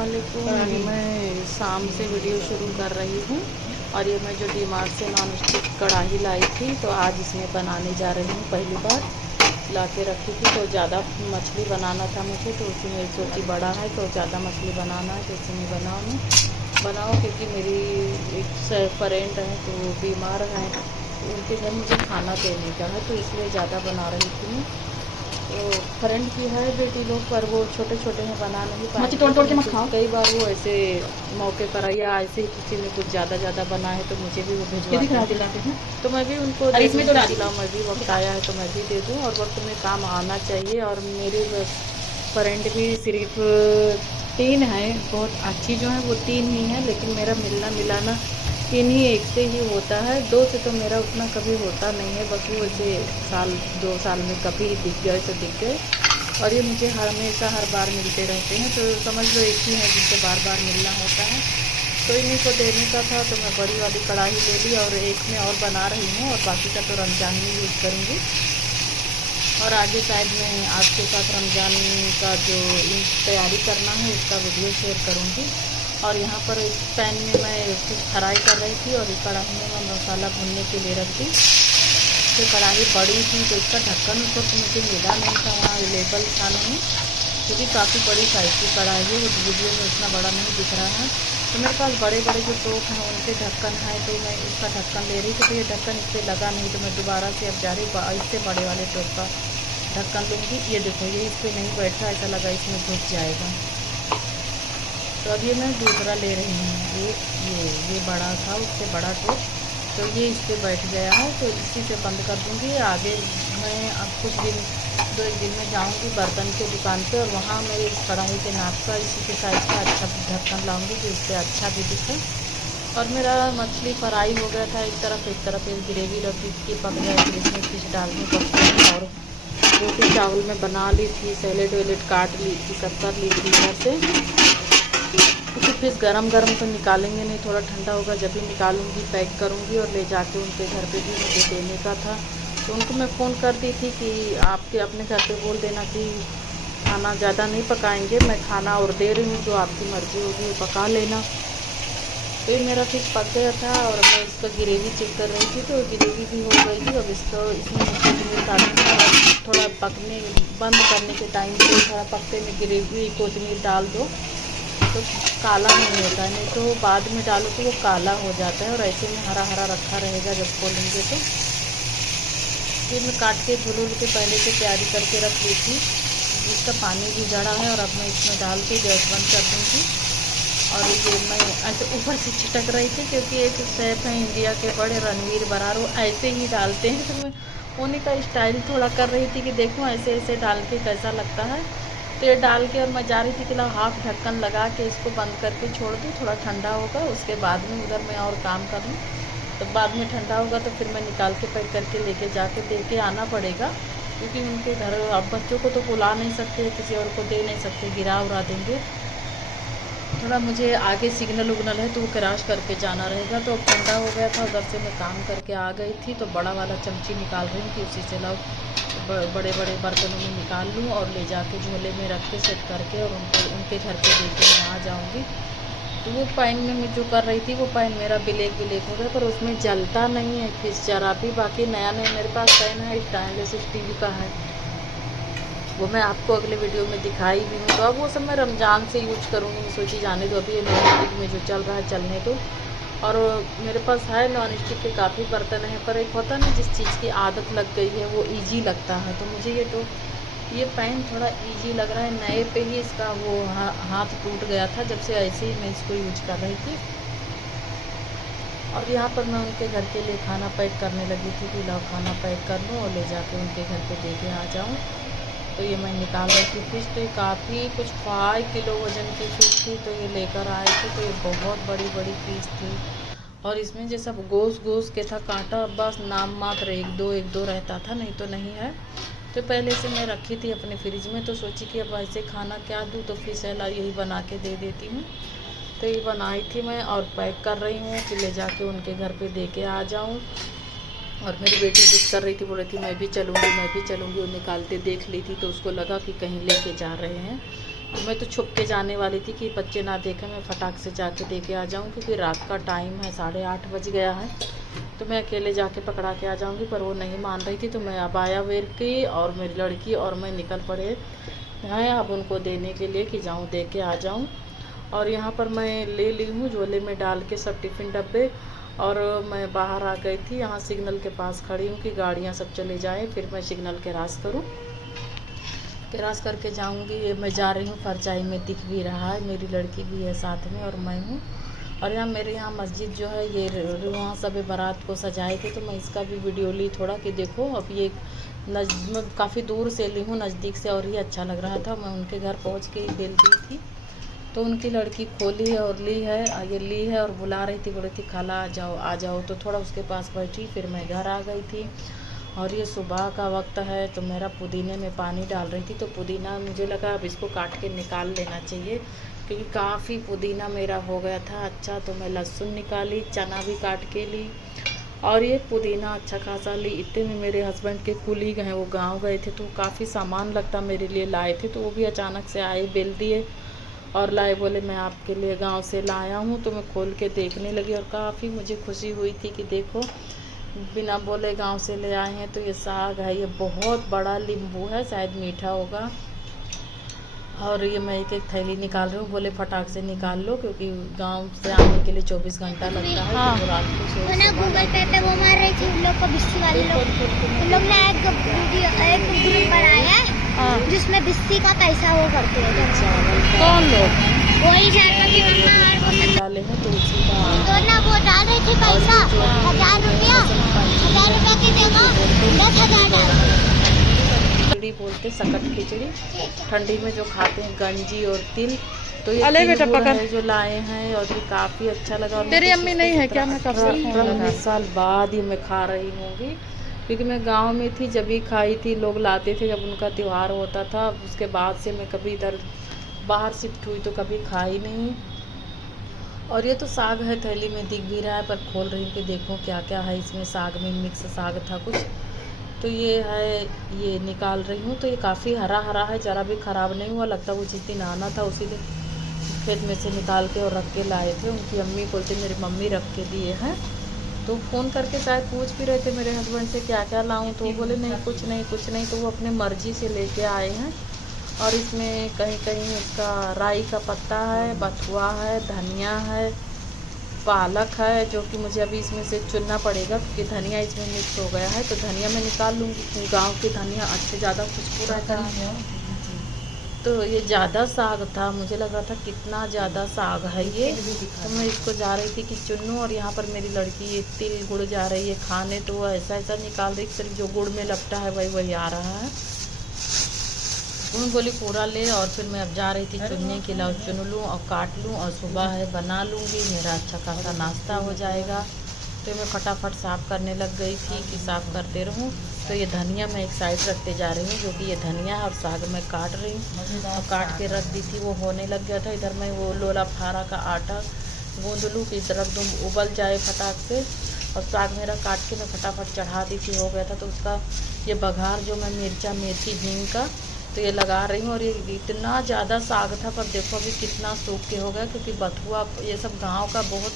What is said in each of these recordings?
अस्सलामुअलैकुम। मैं शाम से वीडियो शुरू कर रही हूँ और ये मैं जो डीमार्ट से नॉन स्टिक कढ़ाई लाई थी तो आज इसमें बनाने जा रही हूँ। पहली बार ला के रखी थी तो ज़्यादा मछली बनाना था मुझे, तो उसी में सोची बड़ा है तो ज़्यादा मछली बनाना है तो इसी में बनाओ क्योंकि मेरी एक फ्रेंड है तो वो बीमार है, उनके घर मुझे खाना देने का है तो इसलिए ज़्यादा बना रही थी मैं। तो फ्रेंड की है बेटी लोग, पर वो छोटे छोटे हैं, बना नहीं पाएंगे। तोड़ के मत खाओ। कई बार वो ऐसे मौके पर या ऐसे ही किसी ने कुछ ज़्यादा बना है तो मुझे भी वो भिजवा हैं, तो मैं भी उनको इसमें तो खिलाऊँ, मैं भी वक्त आया है तो मैं भी दे दूँ और वक्त में काम आना चाहिए। और मेरी फ्रेंड भी सिर्फ 3 है, बहुत अच्छी जो है वो 3 ही है, लेकिन मेरा मिलना मिलाना इन्हीं एक से ही होता है, 2 से तो मेरा उतना कभी होता नहीं है। बस वो ऐसे साल 2 साल में कभी दिख गए तो दिख गए, और ये मुझे हमेशा हर बार मिलते रहते हैं, तो समझ लो एक ही है जिनसे बार बार मिलना होता है। तो इन्हीं को देने का था तो मैं बड़ी वाली कढ़ाई ले ली और एक में और बना रही हूँ, और बाकी का तो रमज़ान में यूज़ करूँगी। और आगे शायद मैं आपके साथ रमज़ान का जो तैयारी करना है उसका वीडियो शेयर करूँगी। और यहाँ पर इस पैन में मैं कुछ फ्राई कर रही थी और इस कढ़ाई में मैं मसाला भूनने के लिए रख दी। तो कढ़ाई बड़ी थी तो इसका ढक्कन तो मुझे मिला नहीं था, वहाँ अवेलेबल था नहीं, क्योंकि काफ़ी बड़ी साइज़ की कढ़ाई है, वो वीडियो में उतना बड़ा नहीं दिख रहा है। तो मेरे पास बड़े बड़े जो टोप हैं उनके ढक्कन है, तो मैं इसका ढक्कन ले रही थी, तो ये ढक्कन इस पर लगा नहीं, तो मैं दोबारा से अब जा रही इससे बड़े वाले टोप का ढक्कन लूँगी। ये देखो ये इस पर नहीं बैठा, ऐसा लगा इसमें घुस जाएगा। तो अब ये मैं दूसरा ले रही हूँ, ये बड़ा था, उससे बड़ा टोप, तो ये इस पर बैठ गया है, तो इसी से बंद कर दूँगी। आगे मैं अब कुछ दिन 2-1 दिन में जाऊँगी बर्तन की दुकान पे, और वहाँ मैं इस कढ़ाई के नाप का इसी के साइज़ का अच्छा ढक्कन लाऊँगी जिससे अच्छा भी दिखे। और मेरा मछली फ्राई हो गया था, एक तरफ एक ग्रेवी रखी थी, पक गया, फिर इसमें फिश डाल के पक गई, और रोटी चावल में बना ली थी, सैलेड वैलेड काट ली थी, सब कर ली थी इधर से। क्योंकि फिश गरम तो निकालेंगे नहीं, थोड़ा ठंडा होगा जब भी निकालूंगी, पैक करूंगी और ले जाके उनके घर पे भी मुझे देने का था। तो उनको मैं फ़ोन कर दी थी कि आपके अपने घर पे बोल देना कि खाना ज़्यादा नहीं पकाएंगे, मैं खाना और दे रही हूँ, जो आपकी मर्ज़ी होगी वो पका लेना। तो ये मेरा फिश पक गया था और मैं इसका ग्रेवी चेक कर रही थी, तो ग्रेवी भी हो गई थी। अब इसको इसमें कोतमीर डालूँगी, और थोड़ा पकने बंद करने के टाइम पे थोड़ा पकते में ग्रेवी कोतमीर डाल दो तो काला नहीं होता है, नहीं तो बाद में डालो तो वो काला हो जाता है, और ऐसे में हरा हरा रखा रहेगा जब खोलेंगे तो। फिर मैं काट के धुल के पहले से तैयारी करके रख ली थी, जिसका पानी भी जड़ा है, और अब मैं इसमें डाल के गैस बंद कर दूँगी। और ये मैं ऐसे ऊपर से छिटक रही थी, क्योंकि एक शेफ़ हैं इंडिया के बड़े, रणवीर बरार, वो ऐसे ही डालते हैं, तो मैं उन्हीं का स्टाइल थोड़ा कर रही थी कि देखो ऐसे ऐसे डाल के कैसा लगता है। तो ये डाल के और मैं जा रही थी कि हाफ ढक्कन लगा के इसको बंद करके छोड़ दूँ, थोड़ा ठंडा होगा उसके बाद में उधर मैं और काम कर लूँ। तो बाद में ठंडा होगा तो फिर मैं निकाल के पैक करके लेके जाके दे के आना पड़ेगा, क्योंकि उनके घर अब बच्चों को तो बुला नहीं सकते, किसी और को दे नहीं सकते, गिरा उरा देंगे। थोड़ा मुझे आगे सिग्नल उग्नल है तो वो क्रॉस करके जाना रहेगा। तो अब ठंडा हो गया था, उधर से मैं काम करके आ गई थी, तो बड़ा वाला चमची निकाल रही थी, उसी से लाओ बड़े बड़े बर्तनों में निकाल लूँ और ले जाके झोले में रख के सेट करके और उनके घर पे देके मैं आ जाऊँगी। तो वो पैन में मैं जो कर रही थी, वो पैन मेरा ब्लैक हो गया, पर उसमें जलता नहीं है फिश जरा भी। बाकी नया मेरे पास पैन है, स्टेनलेस स्टील का है, वो मैं आपको अगले वीडियो में दिखाई भी हूँ। तो अब वो सब मैं रमज़ान से यूज करूँगी, मैं सोची जाने दो, अभी ये नॉन स्टिक में जो चल रहा है चलने दो। और मेरे पास है नॉन स्टिक के काफ़ी बर्तन हैं, पर एक होता ना जिस चीज़ की आदत लग गई है वो इजी लगता है, तो मुझे ये पैन थोड़ा इजी लग रहा है। नए पे ही इसका वो हाथ टूट गया था, जब से ऐसे ही मैं इसको यूज कर रही थी। और यहाँ पर मैं उनके घर के लिए खाना पैक करने लगी थी कि लाओ खाना पैक कर लूँ और ले जाके उनके घर पे दे के आ जाऊँ। तो ये मैं निकाल रही थी फिश, तो ये काफ़ी कुछ 5 किलो वज़न की फ़िश थी, तो ये लेकर आए थे, तो ये बहुत बड़ी बड़ी पीस थी। और इसमें जैसा गोश्त के था, कांटा बस नाम मात्र एक दो रहता था, नहीं तो नहीं है। तो पहले से मैं रखी थी अपने फ्रिज में, तो सोची कि अब ऐसे खाना क्या दूँ, तो फिश है यही बना के दे देती हूँ। तो ये बनाई थी मैं और पैक कर रही हूँ कि ले जाके उनके घर पे दे के आ जाऊँ। और मेरी बेटी जिद कर रही थी, बोल रही थी मैं भी चलूँगी, वो निकालते देख ली थी, तो उसको लगा कि कहीं लेके जा रहे हैं, मैं तो छुप के जाने वाली थी कि बच्चे ना देखें, मैं फटाक से जाके दे के आ जाऊँ, क्योंकि रात का टाइम है, 8:30 बज गया है। तो मैं अकेले जाके पकड़ा के आ जाऊँगी, पर वो नहीं मान रही थी। तो मैं अब आया वेर की और मेरी लड़की और मैं निकल पड़े हैं अब उनको देने के लिए कि जाऊँ दे के आ जाऊँ। और यहाँ पर मैं ले ली हूँ झोले में डाल के सब टिफ़िन डब्बे, और मैं बाहर आ गई थी। यहाँ सिग्नल के पास खड़ी हूँ कि गाड़ियाँ सब चले जाएँ, फिर मैं सिग्नल क्रॉस करूँ, क्रॉस करके जाऊँगी। ये मैं जा रही हूँ, परछाई में दिख भी रहा है, मेरी लड़की भी है साथ में और मैं हूँ। और यहाँ मेरे यहाँ मस्जिद जो है ये वहाँ सब बारात को सजाए थे, तो मैं इसका भी वीडियो ली थोड़ा कि देखो। अब ये मैं काफ़ी दूर से ली हूँ, नज़दीक से और ये अच्छा लग रहा था। मैं उनके घर पहुँच के ही बेल दी थी, तो उनकी लड़की खोली और ली है, ये ली है और बुला रही थी, बोल रही थी खाला आ जाओ। तो थोड़ा उसके पास बैठी, फिर मैं घर आ गई थी। और ये सुबह का वक्त है, तो मेरा पुदीने में पानी डाल रही थी। तो पुदीना मुझे लगा अब इसको काट के निकाल लेना चाहिए, क्योंकि काफ़ी पुदीना मेरा हो गया था। अच्छा, तो मैं लहसुन निकाली, चना भी काट के ली और ये पुदीना अच्छा खासा ली। इतने में मेरे हस्बैंड के कुलीग हैं, वो गांव गए थे, तो काफ़ी सामान लगता मेरे लिए लाए थे। तो वो भी अचानक से आए, बेल दिए और लाए, बोले मैं आपके लिए गांव से लाया हूँ। तो मैं खोल के देखने लगी और काफ़ी मुझे खुशी हुई थी कि देखो बिना बोले गांव से ले आए हैं। तो ये साग है, ये बहुत बड़ा नींबू है, शायद मीठा होगा। और ये मैं एक एक थैली निकाल रही हूँ, बोले फटाक से निकाल लो, क्योंकि गांव से आने के लिए 24 घंटा लगता है। हाँ। तो रात को गूगल पे वो मार रही थी उन लोग को, बिस्सी वाले लोग। उन लोग ने एक ग्रुप बनाया है जिसमें बिस्सी का पैसा वो करते हैं। कौन लोग हैं? वही शर्मा की मम्मा और वो डाले हैं, तो उसी का तो ना वो डाल रही थी पैसा 1000 रुपया की जगह 10,000 डाल। खिचड़ी बोलते, सकट खिचड़ी, ठंडी में जो खाते हैं, गंजी और तिल। तो ये अले बेटा पकड़ है जो लाए हैं और ये काफ़ी अच्छा लगा। और तेरी अम्मी नहीं है क्या? मैं कब से फोन लगा 19 साल बाद ही मैं खा रही होंगी, क्योंकि मैं गांव में थी जब भी खाई थी, लोग लाते थे जब उनका त्यौहार होता था। उसके बाद से मैं कभी इधर बाहर शिफ्ट हुई तो कभी खाई नहीं। और ये तो साग है, थैली में दिख भी रहा है, पर खोल रही हूँ कि देखूँ क्या क्या है इसमें। साग में मिक्स साग था कुछ, तो ये है, ये निकाल रही हूँ। तो ये काफ़ी हरा हरा है, ज़रा भी ख़राब नहीं हुआ, लगता वो जिस दिन आना था उसी दिन खेत में से निकाल के और रख के लाए थे। उनकी अम्मी बोलते मेरी मम्मी रख के दिए हैं। तो फ़ोन करके शायद पूछ भी रहे थे मेरे हस्बैंड से क्या क्या लाऊं, तो वो बोले नहीं कुछ नहीं कुछ नहीं। तो वो अपने मर्ज़ी से लेके आए हैं। और इसमें कहीं कहीं उसका राई का पत्ता है, बथुआ है, धनिया है, पालक है, जो कि मुझे अभी इसमें से चुनना पड़ेगा, क्योंकि धनिया इसमें मिक्स हो गया है। तो धनिया मैं निकाल लूँगी, गांव की धनिया अच्छे ज़्यादा खुशबू रहता है। तो ये ज़्यादा साग था, मुझे लग रहा था कितना ज़्यादा साग है ये। तो मैं इसको जा रही थी कि चुनूँ, और यहाँ पर मेरी लड़की ये तिल गुड़ जा रही है खाने, तो वो ऐसा ऐसा निकाल रही, सिर्फ जो गुड़ में लगता है वही वही आ रहा है। उन बोली पूरा ले, और फिर मैं अब जा रही थी चुनने के लिए, चुन लूँ और काट लूँ, और सुबह है बना लूँगी, मेरा अच्छा खासा नाश्ता हो जाएगा। तो मैं फटाफट साफ़ करने लग गई थी कि साफ़ करते रहूँ। तो ये धनिया मैं एक साइड रखते जा रही हूँ, जो कि ये धनिया और साग मैं काट रही हूँ, और काट के रख दी थी, वो होने लग गया था। इधर मैं वो लोला फारा का आटा गूँध लूँ कि इस रख दूँ, उबल जाए फटाक से। और साग मेरा काट के मैं फटाफट चढ़ा दी थी, हो गया था। तो उसका ये बघार जो मैं मिर्चा मेथी हींग का तो ये लगा रही हूँ। और ये इतना ज़्यादा साग था, पर देखो अभी कितना सूख के हो गया, क्योंकि बथुआ ये सब गांव का बहुत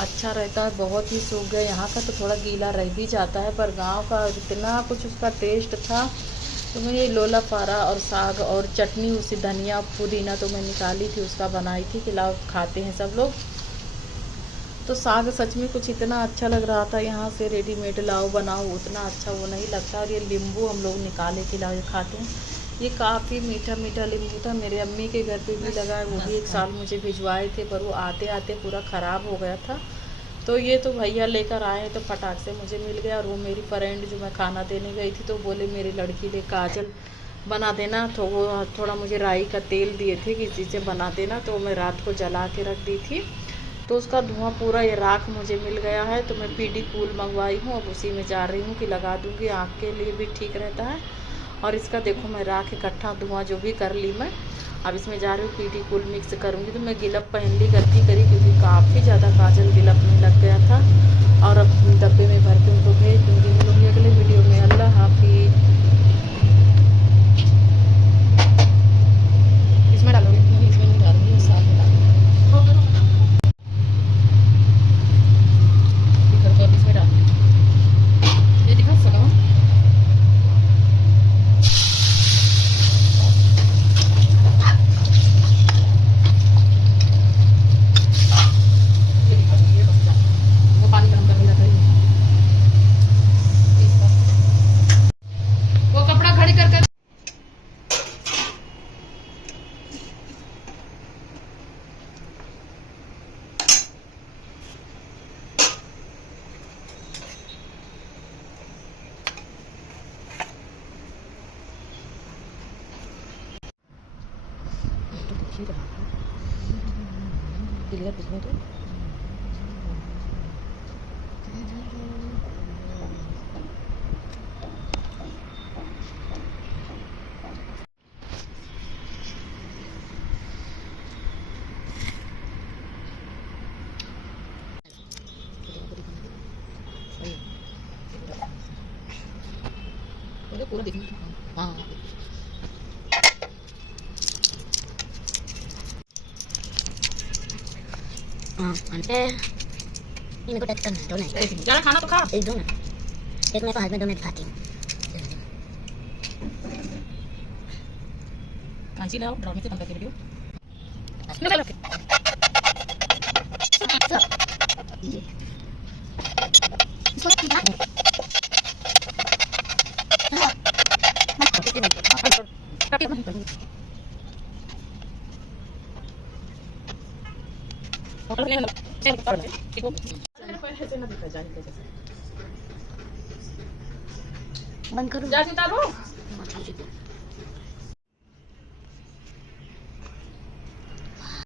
अच्छा रहता है, बहुत ही सूख गया। यहाँ का तो थोड़ा गीला रह भी जाता है, पर गांव का इतना कुछ उसका टेस्ट था। तो मैं ये लोला फारा और साग और चटनी, उसी धनिया पुदीना तो मैं निकाली थी, उसका बनाई थी कि लाओ खाते हैं सब लोग। तो साग सच में कुछ इतना अच्छा लग रहा था, यहाँ से रेडीमेड लाओ बनाओ उतना अच्छा वो नहीं लगता। और ये नींबू हम लोग निकाले के लाओ खाते हैं, ये काफ़ी मीठा मीठा नींबू था। मेरे अम्मी के घर पे भी लगा है, वो भी एक साल मुझे भिजवाए थे, पर वो आते आते पूरा ख़राब हो गया था। तो ये तो भैया लेकर आए, तो फटाक से मुझे मिल गया। और वो मेरी फ्रेंड जो मैं खाना देने गई थी, तो बोले मेरी लड़की ले काजल बना देना, तो वो थोड़ा मुझे राई का तेल दिए थे कि इसी से बना देना। तो मैं रात को जला के रख दी थी, तो उसका धुआं पूरा ये राख मुझे मिल गया है। तो मैं पीडी कूल मंगवाई हूँ, अब उसी में जा रही हूँ कि लगा दूँगी, आँख के लिए भी ठीक रहता है। और इसका देखो मैं राख इकट्ठा धुआं जो भी कर ली मैं, अब इसमें जा रही हूँ पीडी कूल मिक्स करूँगी। तो मैं गिलप पहन ली, गलती करी, क्योंकि काफ़ी ज़्यादा काजल गिलप में लग गया था। और अब डब्बे में भर के उनको भेज दूँगी। मिलूँगी अगले वीडियो में। अल्लाह हाफिज़। इसमें डालो। ही रहा क्लियर दिखने तो पूरा दिखने हाँ अंटे इनको टच करना है, दो नहीं ज़्यादा खाना तो खा एक दो ना, एक मेरे को हाथ में दो, मैं दिखाती हूँ। कांची लाओ ड्रामे से बंद करके वीडियो बंद करो। जा उतारो